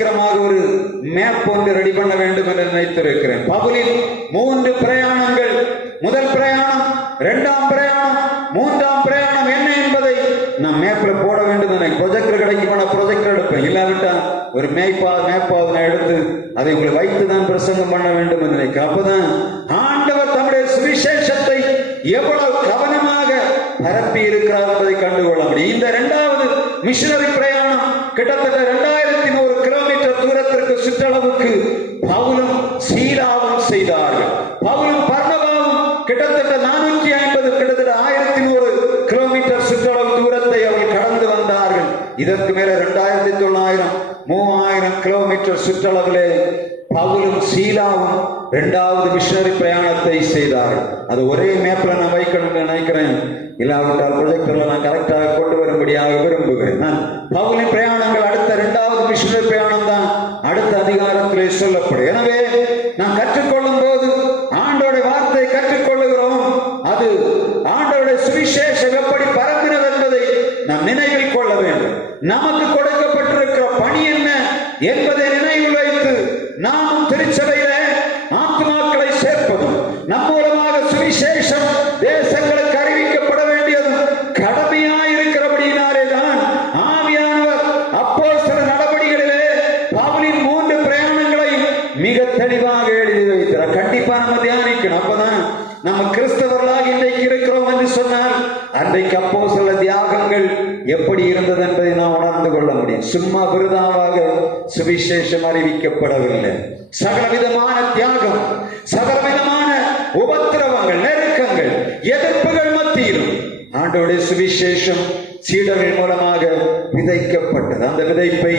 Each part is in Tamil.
ஒரு மேப் ஒன்று ரெடி பண்ண வேண்டும் என்று நினைத்திருக்கிறேன். பவுலின் 3 பிரயாணங்கள், முதல் பிரயாணம், 2ஆம் பிரயாணம், 3ஆம் பிரயாணம் என்ன என்பதை நான் மேப்ல போட வேண்டும். எனக்கு ப்ரொஜெக்டர் கிடைக்குமா? ப்ரொஜெக்டர் எடுப்பேன். இல்லாவிட்டா ஒரு மேப்பாவது நான் எடுத்து அதை உங்களை வைத்துதான் பிரசங்கம் பண்ண வேண்டும் என்று நினைக்கிறேன். அப்பதான் ஆண்டவர் தம்முடைய சுவிசேஷத்தை எவ்வளவு கவனமாக பரப்பி இருக்கிறார் என்பதை கண்டுகொள்ள முடியும். இந்த 2வது மிஷனரி பிரயாணம் கிட்டத்தட்ட 2100 கிலோமீட்டர் தூரத்திற்கு சுற்றளவுக்கு பவுலும் சீலாவும் செய்தார்கள். பவுலும் பர்னபாவும் கிட்டத்தட்ட 450 கிட்டத்தட்ட 1100 கிலோமீட்டர் சுற்றளவு தூரத்தை அவர்கள் கடந்து வந்தார்கள். இதற்கு மேல 2900 3000 கிலோமீட்டர் சுற்றளவிலே பவுலும் சீலாவும் 2வது மிஷனரி பிரயாணத்தை செய்தார்கள். அது ஒரே மேப்ல நான் வைக்கணும் நினைக்கிறேன். இல்லாவிட்டால் ப்ரொஜெக்டர்ல நான் கரெக்டாக கொண்டு வரும்படியாக விரும்புகிறேன். நான் பவுலின் பிரயாணங்கள் அடுத்த 2வது மிஷனரி பிரயாணம் தான் அடுத்த அதிகாரத்திலே சொல்லப்படும். எனவே நான் கற்றுக்கொள்ளும் போது ஆண்டோடைய வார்த்தை கற்றுக்கொள்ளுகிறோம். அது ஆண்டோடைய சுவிசேஷம் எப்படி பரப்பினது என்பதை நாம் நினைவில் கொள்ள வேண்டும். நமக்கு கொடுக்கப்பட்டிருக்கிற பணி என்ன என்பதை நினைவில் வைத்து நாம் திருச்சபையில ஆத்மாக்களை சேர்ப்பதும் நம் மூலமாக சுவிசேஷம் தேசங்களுக்கு அறிவிக்கப்பட வேண்டியதும் கடமையாயிருக்கிறபடியினாலே தான் ஆவியானவர் அப்போஸ்தல நடபடிகளிலே பவுலின் 3 பிரயாணங்களை மிக தெளிவாக எழுதி வைத்தார். கண்டிப்பா நம்ம தியானிக்கணும். அப்பதான் நம்ம கிறிஸ்தவர்களாக இன்றைக்கு இருக்கிறோம் என்று சொன்னால் அன்றைக்கு அப்போஸ்தல தியாகங்கள் எப்படி இருந்தது என்பதை நாம் உணர்ந்து கொள்ள முடியும். சும்மா விருதாவாக சுவிசேஷம் அறிவிக்கப்படவில்லை. சகலவிதமான தியாகம், சகலவிதமான உபத்திரவங்கள், நெருக்கங்கள், எதிர்ப்புகள் மத்தியிலும் ஆண்டவருடைய சுவிசேஷம் சீடர்கள் மூலமாக விதைக்கப்பட்டது. அந்த விதைப்பை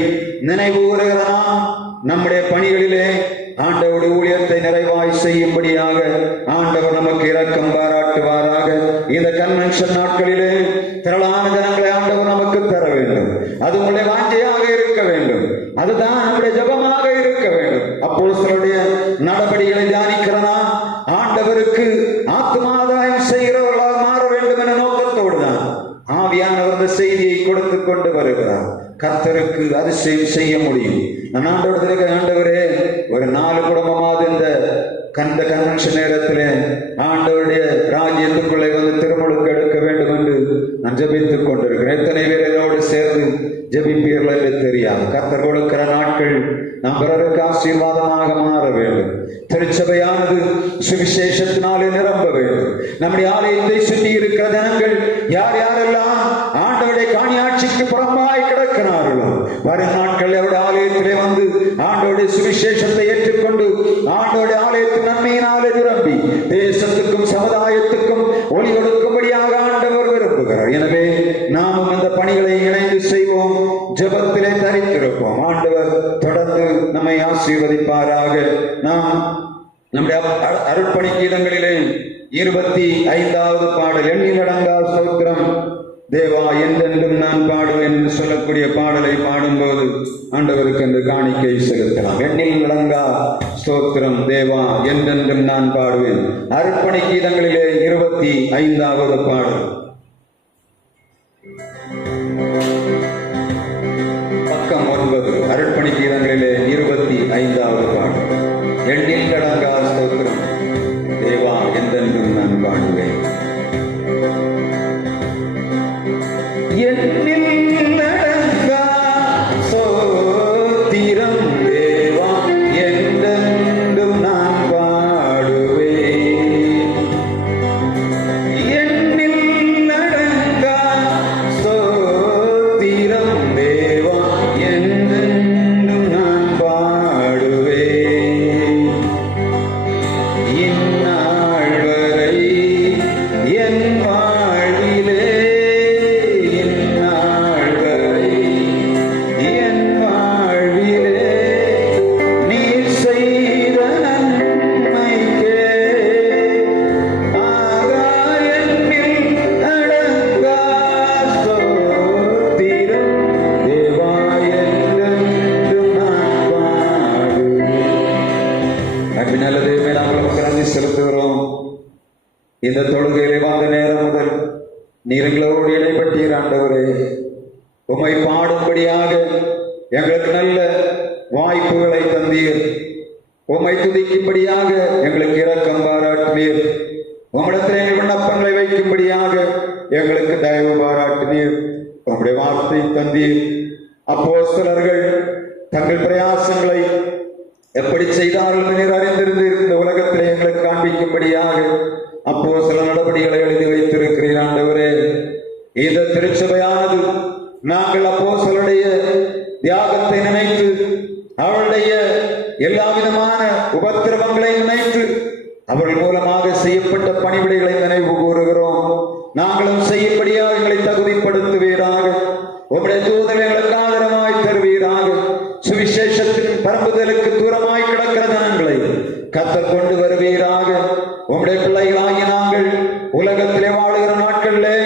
நினைவு கூறுகிற நாம் நம்முடைய பணிகளிலே ஆண்டவருடைய ஊழியத்தை நிறைவாய் செய்யும்படியாக ஆண்டவர் நமக்கு இரக்கம் பாராட்டுவாராக. இந்த கன்வென்ஷன் நாட்களிலே திரளான ஜனங்களை ஆண்டவர் நமக்கு தர வேண்டும். அது உங்களுடைய வாஞ்சையாக இருக்க வேண்டும். அதுதான் நம்முடைய ஜபமாக இருக்க வேண்டும். அப்போஸ்தலருடைய நடபடிகளை தியானிக்கிறனா ஆண்டவருக்கு ஆத்மாதாயம் செய்கிறவர்களாக மாற வேண்டும் என்ற நோக்கத்தோடு தான் ஆவியானவர் இந்த செய்தியை கொடுத்து கொண்டு வருகிறார். கர்த்தருக்கு அதிசயம் செய்ய முடியும். நான் ஆண்டவரே ஒரு 4 குடும்பமாவது இந்த கன்வென்ஷன் நேரத்திலே ஆண்டவருடைய ராஜ்யத்துக்குள்ளே வந்து திருமுழுக்கு எடுக்க வேண்டும் என்று நான் ஜெபித்துக் கொண்டிருக்கிறேன். எத்தனை பேர் என்னோடு சேர்ந்து ஜெபிப்பீர்கள் என்று தெரியாது. கர்த்தர் கொடுக்கிற நாட்கள் நாம் பிறருக்கு ஆசீர்வாதமாக மாற வேண்டும். திருச்சபையானது சுவிசேஷத்தினாலே நிரம்ப வேண்டும். நம்முடைய ஆலயத்தை சுற்றி இருக்கிற ஜனங்கள் யார் யாரெல்லாம் ஆண்டவருடைய காணியாட்சிக்கு புறம்பாய் கிடக்கிறார்களோ வரும் நாட்கள் அவருடைய ஆலயத்திலே வந்து ஆண்டவருடைய சுவிசேஷத்தை ஏற்றுக்கொண்டு ஆண்டவருடைய ஆலயத்தின் நன்மையினாலே நிரம்பி தேசத்துக்கும் சமுதாயத்துக்கும் ஒளி கொடுக்கும்படியாக ஆண்டவர் விரும்புகிறார். எனவே நாமும் இந்த பணிகளை இணைந்து செய்வோம். ஜெபத்திலே தரித்திருப்போம். ஆண்டவர் தொடர்ந்து நம்மை ஆசீர்வதிப்பாராக. நாம் நம்முடைய அருட்பணி கீதங்களிலே 25வது பாடல் எண்ணிலடங்கா ஸ்தோத்திரம் தேவா என்றென்றும் நான் பாடுவேன் என்று சொல்லக்கூடிய பாடலை பாடும்போது ஆண்டவருக்கு என்று காணிக்கை செலுத்தலாம். எண்ணில் விளங்கா ஸ்தோத்திரம் தேவா என்றென்றும் நான் பாடுவேன். அருட்பணி கீதங்களிலே 25வது பாடல் பக்கம் 9. அருட்பணி கீதங்களிலே 25வது பாடல் எண்ணில் அடங்கா ஸ்தோத்திரம் தேவா என்றென்றும் நான் பாடுவேன். எண்ணில் அடங்கா ஸ்தோத்திரம் தேவா என்றென்றும் நான் பாடுவேன். எண்ணில் அடங்கா ஸ்தோத்திரம் தேவா என்றென்றும் நான் பாடுவேன். இந்நாள் வரை என் வாழ்விலே செலுத்துகிறோம். இந்த தொழுகையிலே வந்த நேரம் முதல் நீங்களோடு இடைப்பட்டீர் ஆண்டவரே. உம்மை பாடும்படியாக எங்களுக்கு நல்ல வாய்ப்புகளை தந்தீர். உம்மை துதிக்கும்படியாக எங்களுக்கு இரக்கம் பாராட்டினீர். உம்மிடத்தில் எங்கள் விண்ணப்பங்களை வைக்கும்படியாக எங்களுக்கு தயவு பாராட்டினீர். உம்முடைய வார்த்தை தந்தீர். அப்போஸ்தலர்கள் தங்கள் பிரயாசங்களை எப்படி செய்தார்கள் நீர் அறிந்திருந்து இந்த உலகத்திலே எங்களுக்கு காண்பிக்கும்படியாக அப்போஸ்தல நடபடிகளை எழுதி வைத்திருக்கிறீர் ஆண்டவரே. இந்த திருச்சபையானது நாங்கள் அப்போஸ்தலருடைய தியாகத்தை நினைத்து, அவருடைய எல்லா விதமான உபத்திரவங்களை நினைத்து, அவர்கள் மூலமாக செய்யப்பட்ட பணிவிடைகளை நினைவு கூறுகிறோம். நாங்களும் செய்யும்படியாக எங்களை தகுதிப்படுத்துவீராக. உம்முடைய தூதரை எங்களுக்கு ஆதரவாய் தருவீராக. சுவிசேஷத்தின் பரம்புதலுக்கு தூரமாய் கிடக்கிற ஜனங்களை கத்தர் கொண்டு வருவீராக. உம்முடைய பிள்ளைகளாகி நாங்கள் உலகத்திலே வாழுகிற நாட்களிலே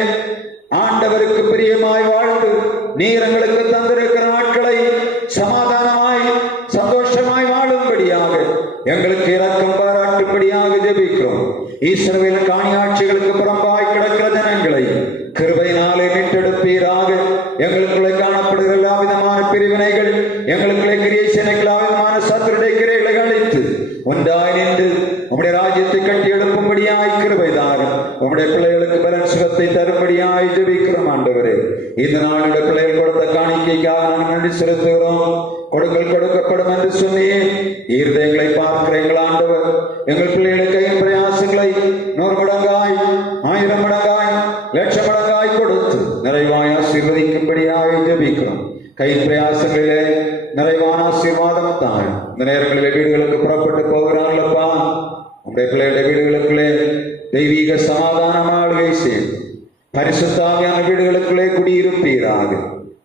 ஆண்டவருக்கு பிரியமாய் வாழ்ந்து நீர் எங்களுக்கு தந்திருக்கிற நாட்களை சமாதானமாய் சந்தோஷமாய் வாழும்படியாக எங்களுக்கு இரக்கம் பாராட்டும்படியாக ஜெபிக்கிறோம். இஸ்ரவேல் காணியாட்சிகளுக்கு புறம்பாய் கிடக்கிற ஜனங்களை கிருபையினாலே மீட்டெடுப்பீராக. எங்களுக்குள்ளே காணப்படுகிற எல்லா விதமான பிரிவினைகள், எங்களுக்குள்ளே கிரியேஷன் எல்லா விதமான சத்துருடைய கிரைகளை அழைத்து ஒன்றாய் நின்று உம்முடைய ராஜ்யத்தை கட்டி எழுப்பும்படியாய் கிருபைதார். உம்முடைய பிள்ளைகளுக்கு பலன் சுகத்தை தரும்படியாய் ஜெபிக்கிறோம் ஆண்டவரே. இந்த நாளுடைய பிள்ளைகள் கொடுத்த காணிக்கைக்காக நாங்கள் நன்றி செலுத்துகிறோம். கொடுங்கள் கொடுக்கப்படும் என்று சொன்னீர். இருதயங்களை பார்க்கிற எங்கள் ஆண்டவர் எங்கள் பிள்ளைகளுக்கு பிரயாசங்களை 100 மடங்காய் 1000 மடங்காய் லட்சம் மடங்காய் கொடுத்து நிறைவாய் ஆசீர்வதிக்கும்படியாக ஜெபிக்கிறோம். கை பிரயாசங்களிலே நிறைவான ஆசீர்வாதம் தான். இந்த நேரங்களிலே வீடுகளுக்கு புறப்பட்டு போகிறார்களப்பா, உங்களுடைய பிள்ளைகளுடைய வீடுகளுக்குள்ளே தெய்வீக சமாதானம் ஆளுகை செய்து பரிசுத்தாவியான வீடுகளுக்குள்ளே குடியிருப்பீராக.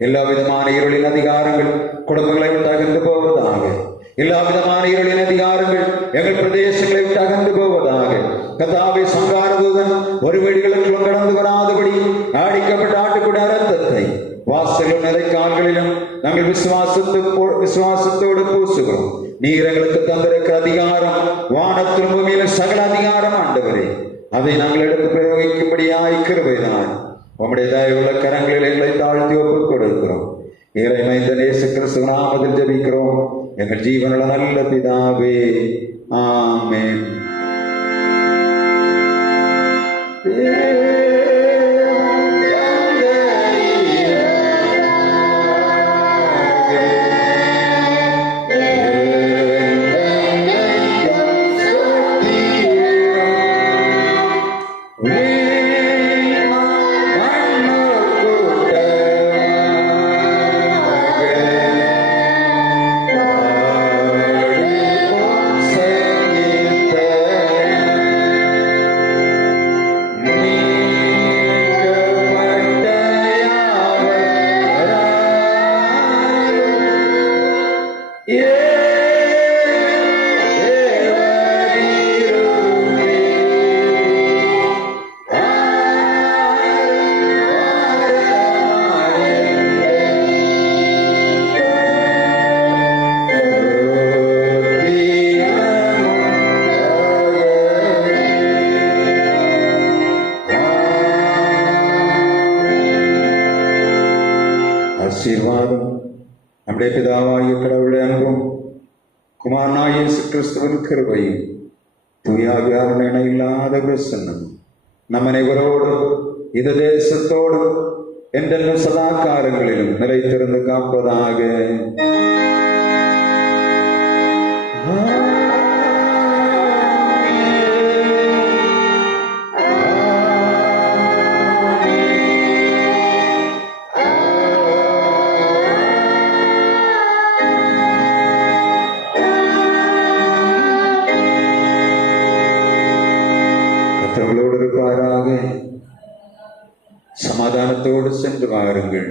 எல்லா விதமான இருளின் அதிகாரங்கள் குடும்பங்களை விட்டு அகன்று போவதாக. எல்லா விதமான இருளின் அதிகாரங்கள் எங்கள் பிரதேசங்களை விட்டு அகன்று போவதாக. கர்த்தாவே, சங்காரதூதன் ஒரு வீடுகளுக்குள்ளும் கடந்து வராதபடி அடிக்கப்பட்ட ஆட்டுக்குட ரத்தத்தை வாசலும் நிலைக்கால்களிலும் நாங்கள் விசுவாசத்தோடு பூசுகிறோம். நீர் எங்களுக்கு தந்திருக்கிற அதிகாரம் வானத்திலும் பூமியிலும் சகல அதிகாரம் ஆண்டவரே, அதை நாங்கள் எடுத்து பிரயோகிக்கும்படியாய் கிருபைதான். உம்முடைய தயவுள்ள கரங்களில் எங்களை தாழ்த்தி ஒப்புக் கொடுக்கிறோம். இறைமைந்த இயேசு கிறிஸ்து நாமத்தில் ஜெபிக்கிறோம் எங்கள் ஜீவனுள்ள நல்ல பிதாவே, ஆமென். ஆசீர்வாதம் நம்முடைய பிதாவாகிய கடவுளுடைய அன்பும் குமாரனாகிய இயேசு கிறிஸ்துவின் கிருபையும் தூயாவியார் இணையில்லாத பிரசன்னம் நம் அனைவரோடும் இந்த தேசத்தோடும் என்றென்றும் சதா காலங்களிலும் நிலைத்திருந்து காப்பதாக. மற்றவர்களோடு இருப்பாராக. சமாதானத்தோடு சென்று வாருங்கள்.